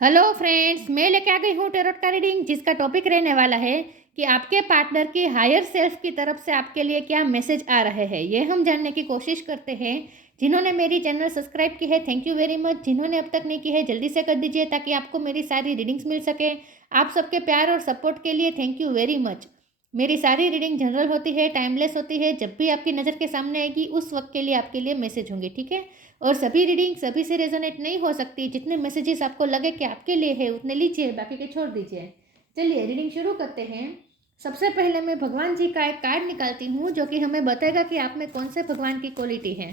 Hello friends, मैं लेके आ गई हूँ टेरोट का रीडिंग, जिसका टॉपिक रहने वाला है कि आपके पार्टनर की हायर सेल्फ की तरफ से आपके लिए क्या मैसेज आ रहे हैं। ये हम जानने की कोशिश करते हैं। जिन्होंने मेरी चैनल सब्सक्राइब की है, थैंक यू वेरी मच। जिन्होंने अब तक नहीं की है, जल्दी से कर दीजिए ताकि आपको मेरी सारी रीडिंग्स मिल सके। आप सबके प्यार और सपोर्ट के लिए थैंक यू वेरी मच। मेरी सारी रीडिंग जनरल होती है, टाइमलेस होती है। जब भी आपकी नज़र के सामने आएगी उस वक्त के लिए आपके लिए मैसेज होंगे, ठीक है। और सभी रीडिंग सभी से रेजोनेट नहीं हो सकती। जितने मैसेजेस आपको लगे कि आपके लिए है उतने लीजिए, बाकी के छोड़ दीजिए। चलिए रीडिंग शुरू करते हैं। सबसे पहले मैं भगवान जी का एक कार्ड निकालती हूँ जो कि हमें बताएगा कि आप में कौन से भगवान की क्वालिटी है।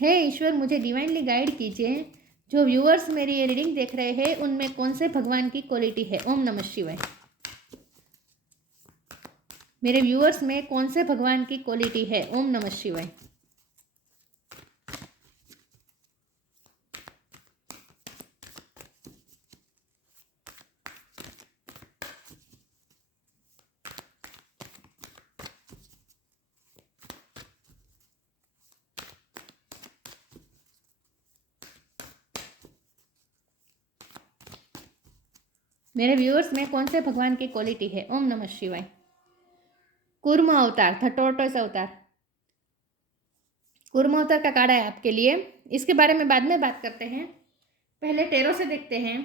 हे ईश्वर, मुझे डिवाइनली गाइड कीजिए। जो व्यूअर्स मेरी ये रीडिंग देख रहे हैं उनमें कौन से भगवान की क्वालिटी है। ओम नमः शिवाय। मेरे व्यूअर्स में कौन से भगवान की क्वालिटी है। ओम नमः शिवाय। मेरे व्यूअर्स में कौन से भगवान की क्वालिटी है। ओम नमः शिवाय। कूर्म अवतार, द टॉर्टोइस अवतार। कूर्म अवतार का कार्ड है आपके लिए। इसके बारे में बाद में बात करते हैं। पहले टेरो से देखते हैं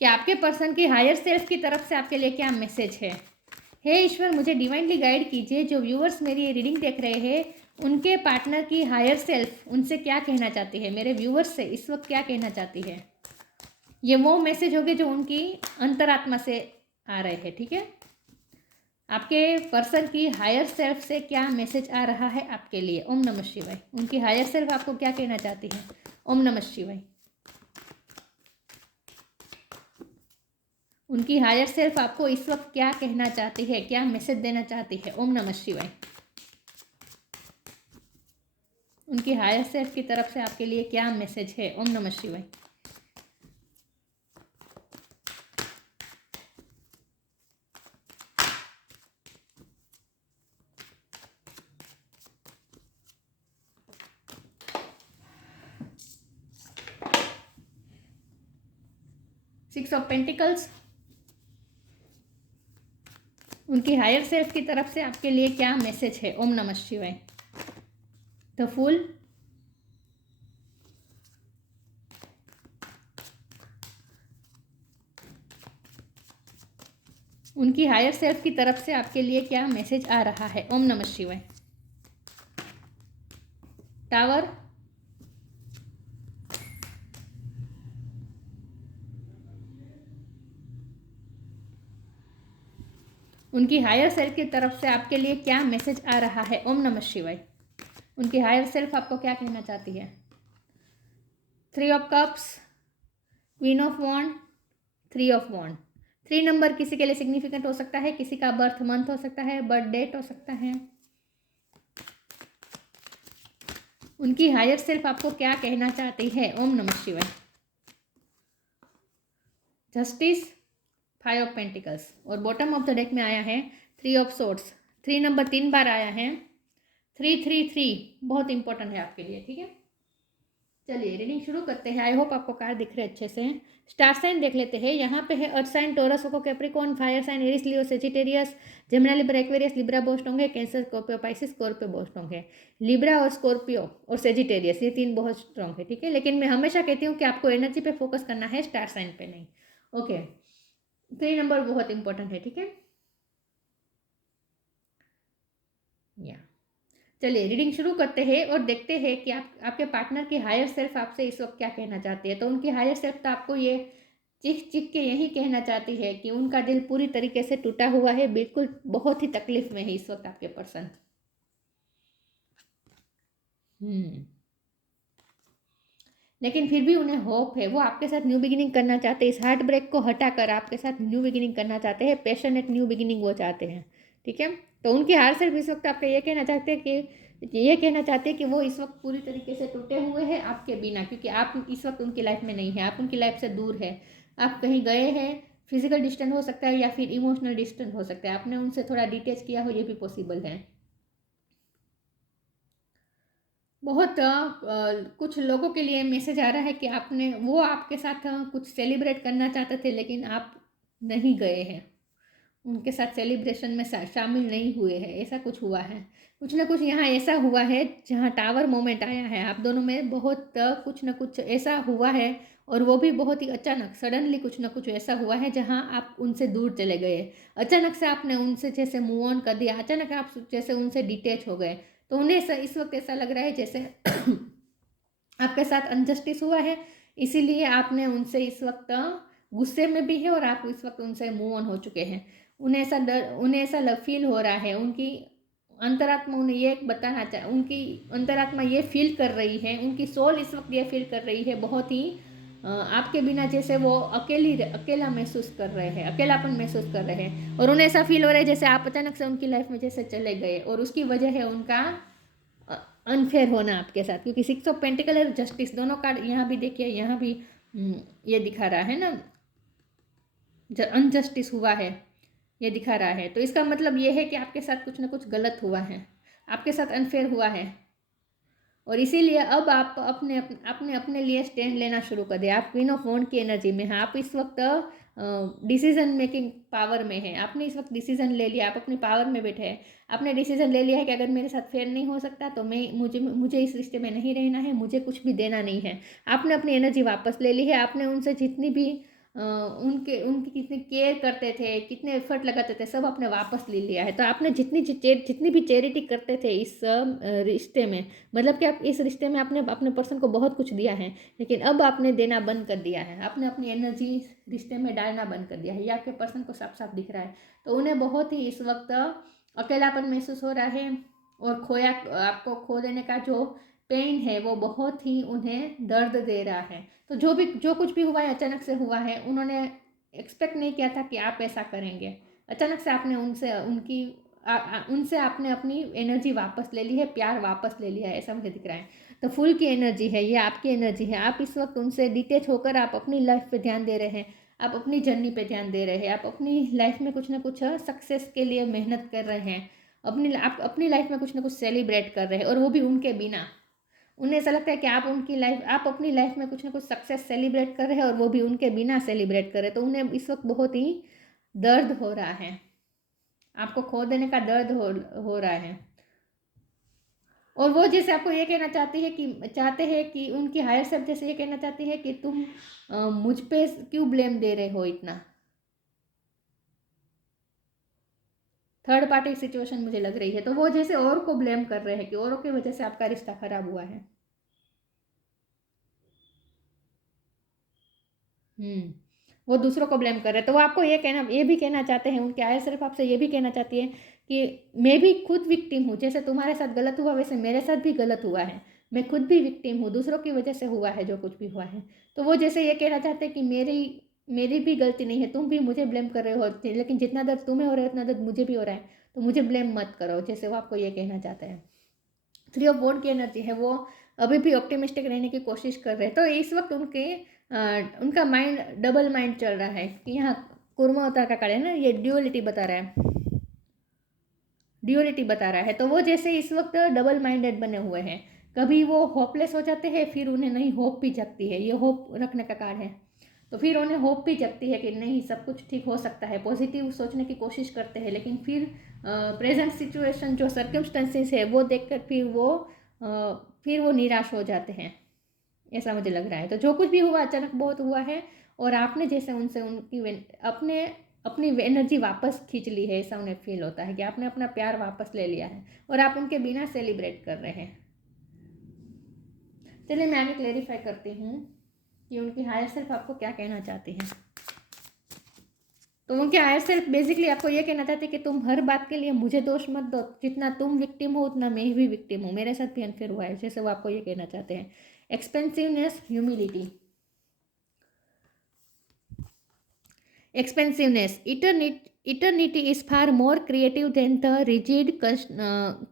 कि आपके पर्सन की हायर सेल्फ की तरफ से आपके लिए क्या मैसेज है। हे ईश्वर, मुझे डिवाइनली गाइड कीजिए। जो व्यूअर्स मेरी ये रीडिंग देख रहे हैं उनके पार्टनर की हायर सेल्फ उनसे क्या कहना चाहती है। मेरे व्यूअर्स से इस वक्त क्या कहना चाहती है। ये वो मैसेज होंगे जो उनकी अंतरात्मा से आ रहे हैं, ठीक है। आपके पर्सन की हायर सेल्फ से क्या मैसेज आ रहा है आपके लिए। ओम नमः शिवाय। उनकी हायर सेल्फ आपको क्या कहना चाहती है। ओम नमः शिवाय। उनकी हायर सेल्फ आपको इस वक्त क्या कहना चाहती है, क्या मैसेज देना चाहती है। ओम नमः शिवाय। उनकी हायर सेल्फ की तरफ से आपके लिए क्या मैसेज है। ओम नमः शिवाय। Six of pentacles. उनकी हायर सेल्फ की तरफ से आपके लिए क्या मैसेज है। ओम नमः शिवाय। The fool. उनकी हायर सेल्फ की तरफ से आपके लिए क्या मैसेज आ रहा है। ओम नमः शिवाय। टावर। उनकी हायर सेल्फ की तरफ से आपके लिए क्या मैसेज आ रहा है। ओम नमः शिवाय। उनकी हायर सेल्फ आपको क्या कहना चाहती है। Three of cups, queen of wand, three of wand. Three number किसी के लिए सिग्निफिकेंट हो सकता है, किसी का बर्थ मंथ हो सकता है, बर्थ डेट हो सकता है। उनकी हायर सेल्फ आपको क्या कहना चाहती है। ओम नमः शिवाय। जस्टिस, फाइव ऑफ पेंटिकल्स और बॉटम ऑफ द डेक में आया है three of swords. Three number 3 बार आया है। 333 बहुत इंपॉर्टेंट है आपके लिए, ठीक है। चलिए रीडिंग शुरू करते हैं। आई होप आपको कार्ड दिख रहे अच्छे से। स्टार साइन देख लेते हैं। यहाँ पे है अर्थ साइन, टोरस, ओको, Capricorn, fire sign, Aries, Leo, Sagittarius, Gemini, Libra, Aquarius, Libra boost होंगे, Cancer, Scorpio, Pisces, Scorpio boost होंगे। लिब्रा और स्कॉर्पियो और सेजिटेरियस ये 3 बहुत स्ट्रॉन्ग है, ठीक है। लेकिन मैं हमेशा कहती हूँ कि आपको एनर्जी पे फोकस करना है, स्टार साइन पे नहीं। ओके, 3 नंबर बहुत इंपॉर्टेंट है, ठीक है। या चलिए रीडिंग शुरू करते हैं और देखते हैं कि आपके पार्टनर की हायर सेल्फ आपसे इस वक्त क्या कहना चाहती है। तो उनकी हायर सेल्फ तो आपको ये चीख चीख के यही कहना चाहती है कि उनका दिल पूरी तरीके से टूटा हुआ है, बिल्कुल बहुत ही तकलीफ में है इस वक्त आपके पर्सन। लेकिन फिर भी उन्हें होप है, वो आपके साथ न्यू बिगिनिंग करना चाहते हैं। इस हार्ट ब्रेक को हटाकर आपके साथ न्यू बिगिनिंग करना चाहते हैं, पैशनेट न्यू बिगिनिंग वो चाहते हैं, ठीक है। तो उनकी हार सिर्फ इस वक्त आपका ये कहना चाहते हैं कि वो इस वक्त पूरी तरीके से टूटे हुए हैं आपके बिना, क्योंकि आप इस वक्त उनकी लाइफ में नहीं है, आप उनकी लाइफ से दूर है। आप कहीं गए हैं, फिजिकल डिस्टेंस हो सकता है या फिर इमोशनल डिस्टेंस हो सकता है, आपने उनसे थोड़ा डिटेच किया हो, ये भी पॉसिबल है। बहुत कुछ लोगों के लिए मैसेज आ रहा है कि वो आपके साथ कुछ सेलिब्रेट करना चाहते थे, लेकिन आप नहीं गए हैं, उनके साथ सेलिब्रेशन में शामिल नहीं हुए हैं, ऐसा कुछ हुआ है। कुछ ना कुछ यहाँ ऐसा हुआ है जहाँ टावर मोमेंट आया है, आप दोनों में बहुत कुछ ना कुछ ऐसा हुआ है, और वो भी बहुत ही अचानक, सडनली कुछ ना कुछ ऐसा हुआ है जहाँ आप उनसे दूर चले गए। अचानक से आपने उनसे जैसे मूव ऑन कर दिया, अचानक आप जैसे उनसे डिटेच हो गए। तो उन्हें इस वक्त ऐसा लग रहा है जैसे आपके साथ अनजस्टिस हुआ है, इसीलिए आपने उनसे इस वक्त गुस्से में भी है, और आप इस वक्त उनसे मूव ऑन हो चुके हैं। उन्हें ऐसा फील हो रहा है, उनकी अंतरात्मा उन्हें ये बताना उनकी अंतरात्मा ये फील कर रही है, उनकी सोल इस वक्त ये फील कर रही है बहुत ही आपके बिना जैसे वो अकेला महसूस कर रहे हैं, अकेलापन महसूस कर रहे हैं, और उन्हें ऐसा फील हो रहा है जैसे आप अचानक से उनकी लाइफ में जैसे चले गए, और उसकी वजह है उनका अनफेयर होना आपके साथ, क्योंकि 6 ऑफ पेंटिकल और जस्टिस दोनों कार्ड यहाँ भी देखिए, यहाँ भी ये दिखा रहा है ना, अनजस्टिस हुआ है, ये दिखा रहा है। तो इसका मतलब ये है कि आपके साथ कुछ ना कुछ गलत हुआ है, आपके साथ अनफेयर हुआ है, और इसीलिए अब आप अपने लिए स्टैंड लेना शुरू कर दें। आप क्वीन ऑफ वॉन्ड की एनर्जी में हैं, आप इस वक्त डिसीजन मेकिंग पावर में है, आपने इस वक्त डिसीजन ले लिया, आप अपनी पावर में बैठे हैं, आपने डिसीजन ले लिया है कि अगर मेरे साथ फेयर नहीं हो सकता तो मुझे इस रिश्ते में नहीं रहना है, मुझे कुछ भी देना नहीं है। आपने अपनी एनर्जी वापस ले ली है, आपने उनसे जितनी भी उनकी कितनी केयर करते थे, कितने एफर्ट लगाते थे, सब आपने वापस ले लिया है। तो आपने जितनी भी चैरिटी करते थे इस रिश्ते में, मतलब कि आप इस रिश्ते में आपने अपने पर्सन को बहुत कुछ दिया है, लेकिन अब आपने देना बंद कर दिया है, आपने अपनी एनर्जी रिश्ते में डालना बंद कर दिया है, ये आपके पर्सन को साफ साफ दिख रहा है। तो उन्हें बहुत ही इस वक्त अकेलापन महसूस हो रहा है, और आपको खो देने का जो पेन है वो बहुत ही उन्हें दर्द दे रहा है। तो जो कुछ भी हुआ है अचानक से हुआ है, उन्होंने एक्सपेक्ट नहीं किया था कि आप ऐसा करेंगे। अचानक से आपने उनसे आपने अपनी एनर्जी वापस ले ली है, प्यार वापस ले लिया है, ऐसा मुझे दिख रहा है। तो फुल की एनर्जी है, ये आपकी एनर्जी है, आप इस वक्त उनसे डिटेच होकर आप अपनी लाइफ पे ध्यान दे रहे हैं, आप अपनी जर्नी पे ध्यान दे रहे हैं, आप अपनी लाइफ में कुछ ना कुछ सक्सेस के लिए मेहनत कर रहे हैं, आप अपनी लाइफ में कुछ ना कुछ सेलिब्रेट कर रहे हैं, और वो भी उनके बिना। उन्हें ऐसा लगता है कि आप अपनी लाइफ में कुछ ना कुछ सक्सेस सेलिब्रेट कर रहे हैं, और वो भी उनके बिना सेलिब्रेट कर रहे हैं। तो उन्हें इस वक्त बहुत ही दर्द हो रहा है, आपको खो देने का दर्द हो रहा है। और वो जैसे आपको ये कहना चाहते हैं कि उनकी हायर सेल्फ जैसे ये कहना चाहती है कि तुम मुझ पे क्यों ब्लेम दे रहे हो इतना। थर्ड पार्टी सिचुएशन मुझे लग रही है, तो वो जैसे और को ब्लेम कर रहे हैं कि औरों की वजह से आपका रिश्ता खराब हुआ है। वो दूसरों को ब्लेम कर रहे हैं, तो वो आपको ये भी कहना चाहते हैं, उनके आया सिर्फ आपसे ये भी कहना चाहती है कि मैं भी खुद विक्टिम हूँ, जैसे तुम्हारे साथ गलत हुआ वैसे मेरे साथ भी गलत हुआ है, मैं खुद भी विक्टिम हूँ, दूसरों की वजह से हुआ है जो कुछ भी हुआ है। तो वो जैसे ये कहना चाहते हैं कि मेरी भी गलती नहीं है, तुम भी मुझे ब्लेम कर रहे हो, लेकिन जितना दर्द तुम्हें हो रहा है उतना दर्द मुझे भी हो रहा है, तो मुझे ब्लेम मत करो, जैसे वो आपको ये कहना चाहते हैं। 3 ऑफ वॉन्ड की एनर्जी है, वो अभी भी ऑप्टिमिस्टिक रहने की कोशिश कर रहे हैं। तो इस वक्त उनका माइंड डबल माइंड चल रहा है कि यहाँ कुर्मा अवतार का कार्ड है ना, ये ड्यूअलिटी बता रहा है। तो वो जैसे इस वक्त डबल माइंडेड बने हुए हैं, कभी वो होपलेस हो जाते हैं, फिर उन्हें नहीं होप भी जगती है, ये होप रखने का कार्ड है। तो फिर उन्हें होप भी जगती है कि नहीं सब कुछ ठीक हो सकता है, पॉजिटिव सोचने की कोशिश करते हैं, लेकिन फिर प्रेजेंट सिचुएशन जो सर्कमस्टेंसेस है वो देखकर फिर वो निराश हो जाते हैं, ऐसा मुझे लग रहा है। तो जो कुछ भी हुआ अचानक बहुत हुआ है, और आपने जैसे उनसे अपनी एनर्जी वापस खींच ली है, ऐसा उन्हें फील होता है कि आपने अपना प्यार वापस ले लिया है, और आप उनके बिना सेलिब्रेट कर रहे हैं। चलिए मैं आगे क्लेरिफाई करती हूँ कि उनकी हायर सेल्फ आपको क्या कहना चाहती है। तो उनके हायर सेल्फ बेसिकली आपको ये कहना चाहते हैं कि तुम हर बात के लिए मुझे दोष मत दो, जितना तुम विक्टिम हो उतना मैं भी विक्टिम हूँ, मेरे साथ भी अनफेयर हुआ है, जैसे वो आपको ये कहना चाहते हैं। एक्सपेंसिवनेस, humility, एक्सपेंसिवनेस, eternity is far more creative than the rigid,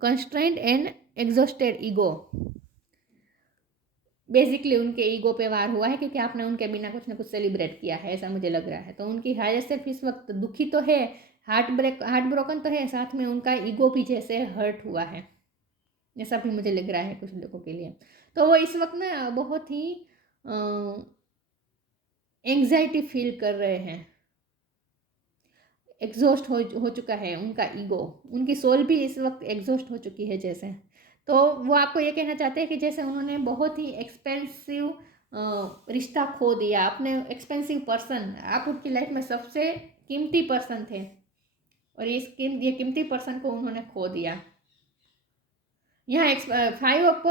constrained and exhausted ego। Basically उनके ईगो पे वार हुआ है, क्योंकि आपने उनके बिना कुछ ना कुछ सेलिब्रेट किया है, ऐसा मुझे लग रहा है। तो उनकी हायर सेल्फ इस वक्त दुखी तो है, हार्ट ब्रोकन तो है, साथ में उनका ईगो भी जैसे हर्ट हुआ है। ऐसा भी मुझे लग रहा है कुछ लोगों के लिए। तो वो इस वक्त ना बहुत ही एंग्जाइटी फील कर रहे हैं, एग्जॉस्ट हो चुका है उनका ईगो, उनकी सोल भी इस वक्त एग्जॉस्ट हो चुकी है जैसे। तो वो आपको ये कहना चाहते हैं कि जैसे उन्होंने बहुत ही एक्सपेंसिव रिश्ता खो दिया, अपने एक्सपेंसिव पर्सन, आप उनकी लाइफ में सबसे कीमती पर्सन थे और ये कीमती पर्सन को उन्होंने खो दिया। यहाँ फाइव ऑफ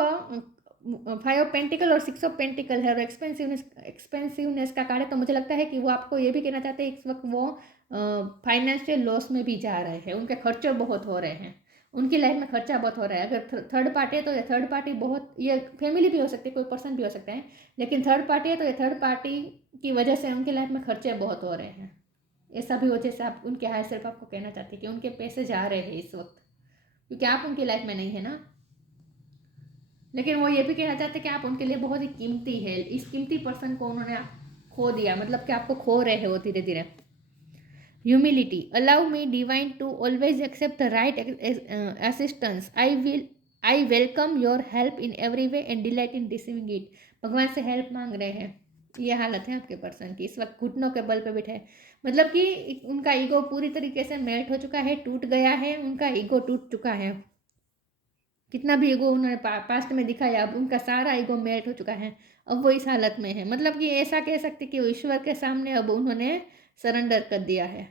पेंटिकल और 6 ऑफ पेंटिकल है और एक्सपेंसिवनेस का कार्ड है। तो मुझे लगता है कि वो आपको ये भी कहना चाहते हैं इस वक्त वो फाइनेंशियल लॉस में भी जा रहे हैं, उनके खर्चे बहुत हो रहे हैं, उनकी लाइफ में खर्चा बहुत हो रहा है। अगर थर्ड पार्टी है तो ये थर्ड पार्टी बहुत, ये फैमिली भी हो सकती है, कोई पर्सन भी हो सकता है, लेकिन थर्ड पार्टी है तो ये थर्ड पार्टी की वजह से उनकी लाइफ में खर्चे बहुत हो रहे हैं। ऐसा भी हो जैसे आप उनके हायर सेल्फ आपको कहना चाहते हैं कि उनके पैसे जा रहे हैं इस वक्त, क्योंकि आप उनकी लाइफ में नहीं है ना। लेकिन वो ये भी कहना चाहते हैं कि आप उनके लिए बहुत ही कीमती है, इस कीमती पर्सन को उन्होंने खो दिया, मतलब कि आपको खो रहे हो धीरे धीरे। Humility, allow me divine to always accept the right assistance, I welcome your help in every way and delight in receiving it. भगवान से हेल्प मांग रहे हैं, ये हालत है आपके पर्सन की, इस वक्त घुटनों के बल पे बैठे हैं, मतलब कि उनका ईगो पूरी तरीके से मेल्ट हो चुका है, टूट गया है, उनका ईगो टूट चुका है। कितना भी ईगो उन्होंने पास्ट में दिखाया, अब उनका सारा ईगो मेल्ट हो चुका है, अब वो इस हालत में है, मतलब कि ऐसा कह सकते कि वो ईश्वर के सामने अब उन्होंने सरेंडर कर दिया है।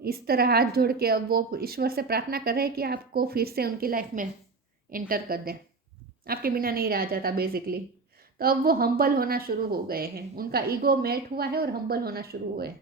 इस तरह हाथ जोड़ के अब वो ईश्वर से प्रार्थना कर रहे हैं कि आपको फिर से उनकी लाइफ में एंटर कर दें, आपके बिना नहीं रहा जाता बेसिकली। तो अब वो हम्बल होना शुरू हो गए हैं, उनका ईगो मेल्ट हुआ है और हम्बल होना शुरू हुए।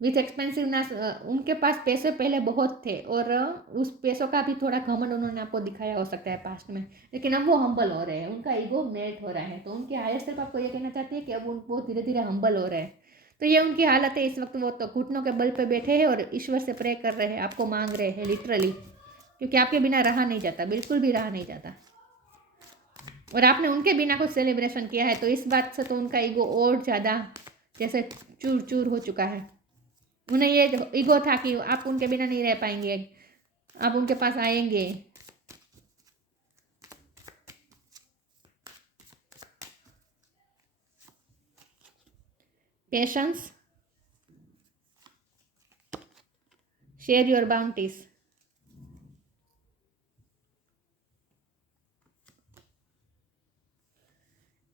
विथ एक्सपेंसिवनेस, उनके पास पैसे पहले बहुत थे और उस पैसों का भी थोड़ा घमंड उन्होंने आपको दिखाया हो सकता है पास्ट में, लेकिन अब वो हम्बल हो रहे हैं, उनका ईगो मेल्ट हो रहा है। तो उनके हायर सेल्फ आपको ये कहना चाहती है कि अब वो धीरे धीरे हम्बल हो रहे हैं। तो ये उनकी हालत है इस वक्त, वो तो घुटनों के बल पे बैठे हैं और ईश्वर से प्रे कर रहे हैं, आपको मांग रहे हैं लिटरली, क्योंकि आपके बिना रहा नहीं जाता, बिल्कुल भी रहा नहीं जाता। और आपने उनके बिना कुछ सेलिब्रेशन किया है तो इस बात से तो उनका ईगो और ज़्यादा जैसे चूर चूर हो चुका है। उन्हें ये ईगो था कि आप उनके बिना नहीं रह पाएंगे, आप उनके पास आएंगे। Patience, share your bounties,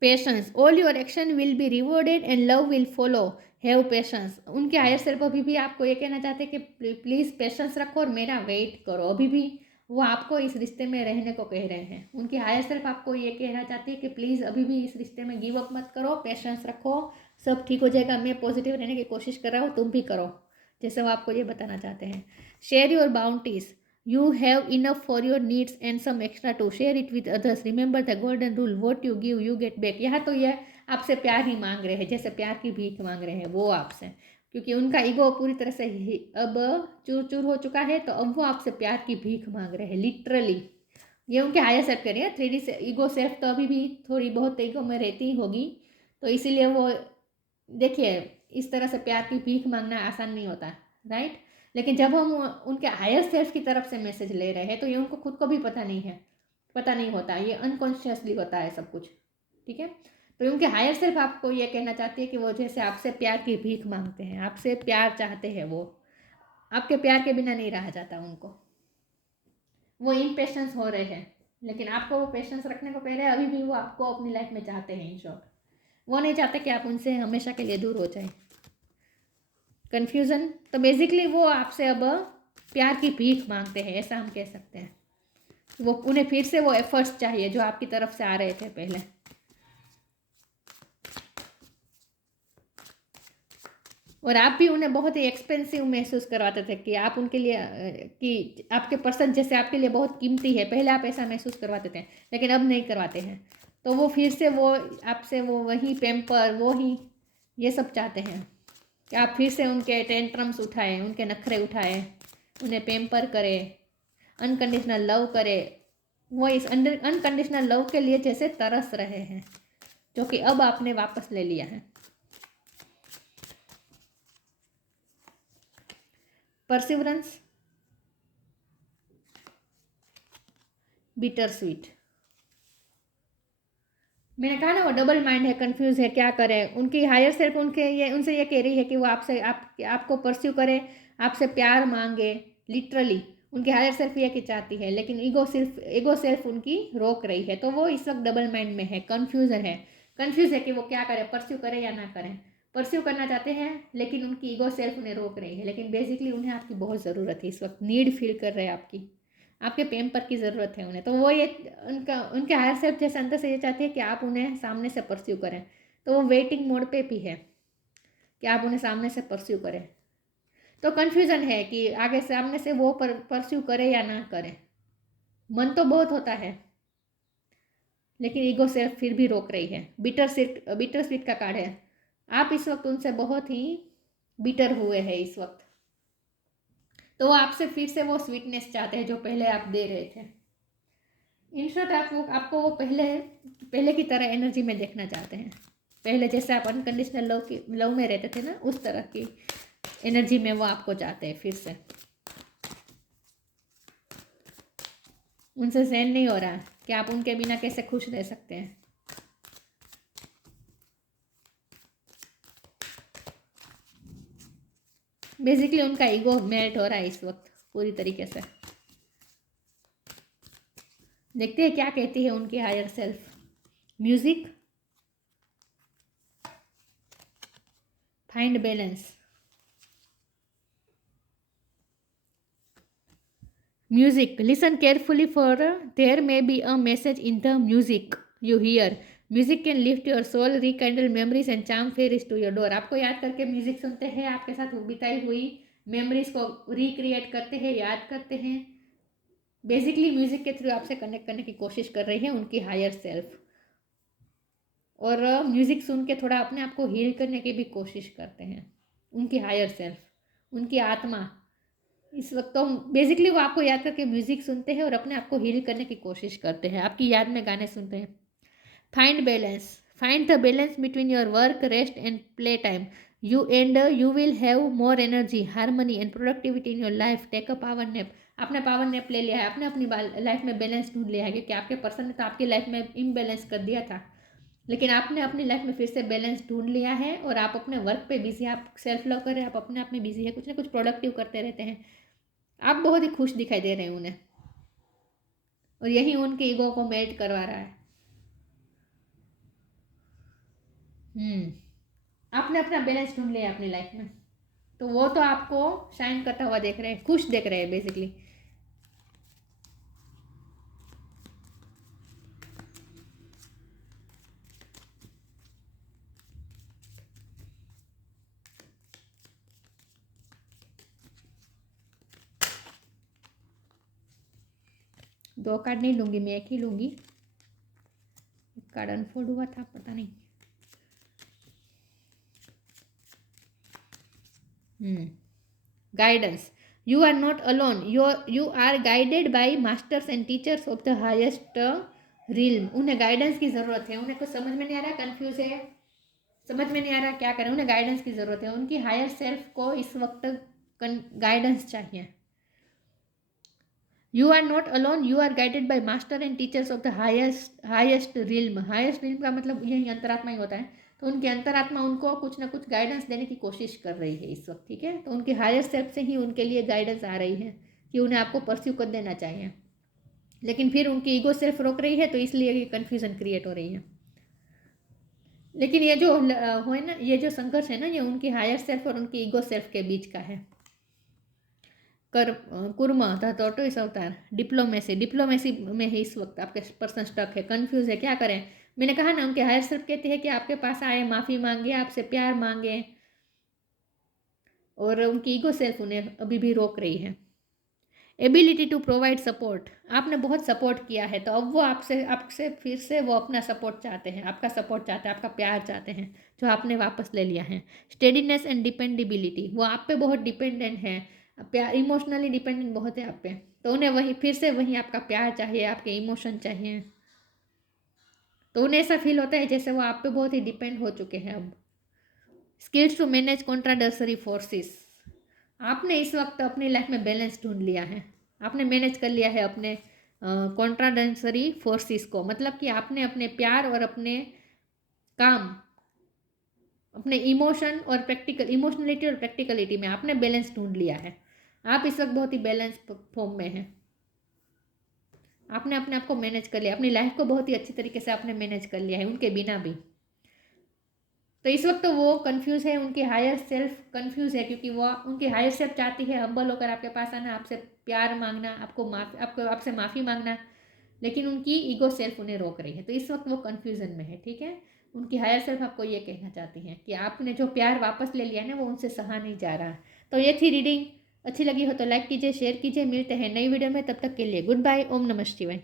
patience, all your action will be rewarded and love will follow, have patience. उनके हायर सेल्फ अभी भी आपको ये कहना चाहते हैं कि प्लीज़ पेशेंस रखो और मेरा वेट करो। अभी भी वो आपको इस रिश्ते में रहने को कह रहे हैं, उनकी हायर सेल्फ आपको ये कहना चाहती है कि प्लीज़ अभी भी इस रिश्ते में गिव अप मत करो, पेशेंस रखो, सब ठीक हो जाएगा, मैं पॉजिटिव रहने की कोशिश कर रहा हूँ, तुम भी करो, जैसे वो आपको ये बताना चाहते हैं। Share your bounties, you have enough for your needs and some extra to share it with others, remember the golden rule, what you give you get back। यहाँ तो ये आपसे प्यार ही मांग रहे हैं, जैसे प्यार की भीख मांग रहे हैं वो आपसे, क्योंकि उनका ईगो पूरी तरह से अब चूर चूर हो चुका है, तो अब वो आपसे प्यार की भीख मांग रहे हैं लिटरली। ये उनके हायर सेल्फ कह रही है, 3D से ईगो सेल्फ तो अभी भी थोड़ी बहुत ईगो में रहती ही होगी, तो इसीलिए वो देखिए इस तरह से प्यार की भीख मांगना आसान नहीं होता, राइट। लेकिन जब हम उनके हायर सेल्फ की तरफ से मैसेज ले रहे हैं तो ये उनको खुद को भी पता नहीं है, पता नहीं होता, ये अनकॉन्शियसली होता है सब कुछ, ठीक है। तो उनके हायर सेल्फ आपको ये कहना चाहती है कि वो जैसे आपसे प्यार की भीख मांगते हैं, आपसे प्यार चाहते हैं, वो आपके प्यार के बिना नहीं रहा जाता उनको, वो इम्पेशेंस हो रहे हैं, लेकिन आपको वो पेशेंस रखने को कह रहे हैं, अभी भी वो आपको अपनी लाइफ में चाहते हैं। इन शॉर्ट वो नहीं चाहते कि आप उनसे हमेशा के लिए दूर हो जाए। कन्फ्यूज़न, तो बेसिकली वो आपसे अब प्यार की भीख मांगते हैं, ऐसा हम कह सकते हैं। वो उन्हें फिर से वो एफर्ट्स चाहिए जो आपकी तरफ से आ रहे थे पहले। और आप भी उन्हें बहुत ही एक्सपेंसिव महसूस करवाते थे कि आप उनके लिए कि आपके पर्सन जैसे आपके लिए बहुत कीमती है, पहले आप ऐसा महसूस करवाते थे, लेकिन अब नहीं करवाते हैं। तो वो फिर से वो आपसे वो वही पैम्पर, वो ही ये सब चाहते हैं कि आप फिर से उनके टेंट्रम्स उठाएं, उनके नखरे उठाएं, उन्हें पैम्पर करें, अनकंडीशनल लव करें। वो इस अनकंडीशनल लव के लिए जैसे तरस रहे हैं, जो कि अब आपने वापस ले लिया है। Perseverance, bitter sweet. मैंने कहा ना वो डबल माइंड है, कंफ्यूज है, क्या करें। उनकी हायर सेल्फ उनसे ये कह रही है कि वो आपको परस्यू करे, आपसे प्यार मांगे, लिटरली उनकी हायर सेल्फ ये की चाहती है, लेकिन ईगो सेल्फ उनकी रोक रही है। तो वो इस वक्त डबल माइंड में है, कंफ्यूज है कि वो क्या करे, परस्यू करे या ना करें। परस्यू करना चाहते हैं लेकिन उनकी ईगो सेल्फ उन्हें रोक रही है, लेकिन बेसिकली उन्हें आपकी बहुत ज़रूरत है इस वक्त, नीड फील कर रहे हैं आपके पेम्पर की ज़रूरत है उन्हें। तो वो ये उनके हायर सेल्फ जैसे अंदर से ये चाहते हैं कि आप उन्हें सामने से परस्यू करें। तो वो वेटिंग मोड पे भी है कि आप उन्हें सामने से परस्यू करें। तो कन्फ्यूज़न है कि आगे सामने से वो परस्यू करे या ना करे। मन तो बहुत होता है लेकिन ईगो सेल्फ फिर भी रोक रही है। बिटर स्वीट का कार्ड है। आप इस वक्त उनसे बहुत ही बिटर हुए हैं इस वक्त, तो वो आपसे फिर से वो स्वीटनेस चाहते हैं जो पहले आप दे रहे थे। इन शॉर्ट आपको वो पहले की तरह एनर्जी में देखना चाहते हैं, पहले जैसे आप अनकंडीशनल लव में रहते थे ना, उस तरह की एनर्जी में वो आपको चाहते हैं फिर से। उनसे सहन नहीं हो रहा कि आप उनके बिना कैसे खुश रह सकते हैं। बेसिकली उनका ईगो मेल्ट हो रहा है इस वक्त पूरी तरीके से। देखते हैं क्या कहती है उनकी higher self. Music, find balance. Music. Listen carefully, for there may be a message in the music you hear. Music can lift your soul, rekindle memories and charm fairies to your door. आपको याद करके music सुनते हैं, आपके साथ बिताई हुई memories को रिक्रिएट करते हैं, याद करते हैं। बेसिकली म्यूजिक के थ्रू आपसे कनेक्ट करने की कोशिश कर रही है उनकी हायर सेल्फ, और म्यूजिक सुन के थोड़ा अपने आप को हील करने की भी कोशिश करते हैं उनकी हायर सेल्फ, उनकी आत्मा। इस वक्त तो बेसिकली वो आपको याद करके म्यूजिक सुनते हैं और अपने आप को हील करने की कोशिश करते हैं, आपकी याद में गाने सुनते हैं। Find the balance between your work, rest and play time. You will have more energy, harmony and productivity in your life. Take a power nap. आपने पावर नैप ले लिया है, आपने अपनी लाइफ में बैलेंस ढूंढ लिया है, क्योंकि आपके पर्सन ने तो आपकी लाइफ में इम्बैलेंस कर दिया था, लेकिन आपने अपनी लाइफ में फिर से बैलेंस ढूंढ लिया है और आप अपने वर्क पे बिजी, आप सेल्फ लव कर रहे हैं, आप अपने आप में बिजी है, कुछ ना कुछ प्रोडक्टिव करते रहते हैं। आप बहुत ही खुश दिखाई दे रहे हैं उन्हें, और यही उनके ईगो को मेल्ट करवा रहा है। आपने अपना बैलेंस ढूंढ लिया अपनी लाइफ में, तो वो तो आपको शाइन करता हुआ देख रहे हैं, खुश देख रहे हैं बेसिकली। दो कार्ड नहीं लूंगी मैं, एक ही लूंगी। एक कार्ड अनफोल्ड हुआ था, पता नहीं। Guidance. You are not alone, you are guided by masters and teachers of the highest realm. उन्हें गाइडेंस की ज़रूरत है, उन्हें कुछ समझ में नहीं आ रहा, कंफ्यूज है, समझ में नहीं आ रहा क्या करें, उन्हें गाइडेंस की ज़रूरत है। उनकी हायर सेल्फ को इस वक्त गाइडेंस चाहिए। You are not alone, you are guided by master and teachers of the highest realm. Highest realm का मतलब यही अंतरात्मा ही होता है, तो उनकी अंतरात्मा उनको कुछ ना कुछ गाइडेंस देने की कोशिश कर रही है इस वक्त, ठीक है। तो उनकी हायर सेल्फ से ही उनके लिए गाइडेंस आ रही है कि उन्हें आपको परस्यू कर देना चाहिए, लेकिन फिर उनकी ईगो सेल्फ रोक रही है, तो इसलिए ये कन्फ्यूजन क्रिएट हो रही है। लेकिन ये जो है ना, ये जो संघर्ष है ना, ये उनकी हायर सेल्फ और उनकी ईगो सेल्फ के बीच का है। कुर्मा द टॉर्टोइस अवतार। डिप्लोमेसी में ही इस वक्त आपके पर्सन स्टक है, कंफ्यूज है, क्या करें। मैंने कहा ना, उनके हायर सेल्फ कहते हैं कि आपके पास आए, माफ़ी मांगे, आपसे प्यार मांगे, और उनकी ईगो सेल्फ उन्हें अभी भी रोक रही है। Ability to provide support. आपने बहुत सपोर्ट किया है, तो अब वो आपसे फिर से वो अपना सपोर्ट चाहते हैं, आपका सपोर्ट चाहते हैं, आपका प्यार चाहते हैं, जो आपने वापस ले लिया है। Steadiness and dependability. वो आप पे बहुत डिपेंडेंट है, प्यार, इमोशनली डिपेंडेंट बहुत है आप पे, तो उन्हें फिर से वही आपका प्यार चाहिए, आपके इमोशन चाहिए। तो उन्हें ऐसा फील होता है जैसे वो आप पे बहुत ही डिपेंड हो चुके हैं अब। Skills to manage contradictory forces. आपने इस वक्त अपनी लाइफ में बैलेंस ढूंढ लिया है, आपने मैनेज कर लिया है अपने कॉन्ट्राडेंसरी फोर्सेस को, मतलब कि आपने अपने प्यार और अपने काम, अपने इमोशन और प्रैक्टिकल, इमोशनलिटी और प्रैक्टिकलिटी में आपने बैलेंस ढूंढ लिया है। आप इस वक्त बहुत ही बैलेंस फॉर्म में हैं। आपने अपने आप को मैनेज कर लिया, अपनी लाइफ को बहुत ही अच्छी तरीके से आपने मैनेज कर लिया है उनके बिना भी। तो इस वक्त तो वो कंफ्यूज है, उनकी हायर सेल्फ कंफ्यूज है, क्योंकि वो उनकी हायर सेल्फ चाहती है हम्बल होकर आपके पास आना, आपसे प्यार मांगना, आपसे माफ़ी मांगना, लेकिन उनकी ईगो सेल्फ उन्हें रोक रही है। तो इस वक्त वो कन्फ्यूजन में है, ठीक है। उनकी हायर सेल्फ आपको ये कहना चाहती हैं कि आपने जो प्यार वापस ले लिया है ना, वो उनसे सहा नहीं जा रहा। तो ये थी रीडिंग। अच्छी लगी हो तो लाइक कीजिए, शेयर कीजिए। मिलते हैं नई वीडियो में, तब तक के लिए गुड बाय। ओम नमः शिवाय।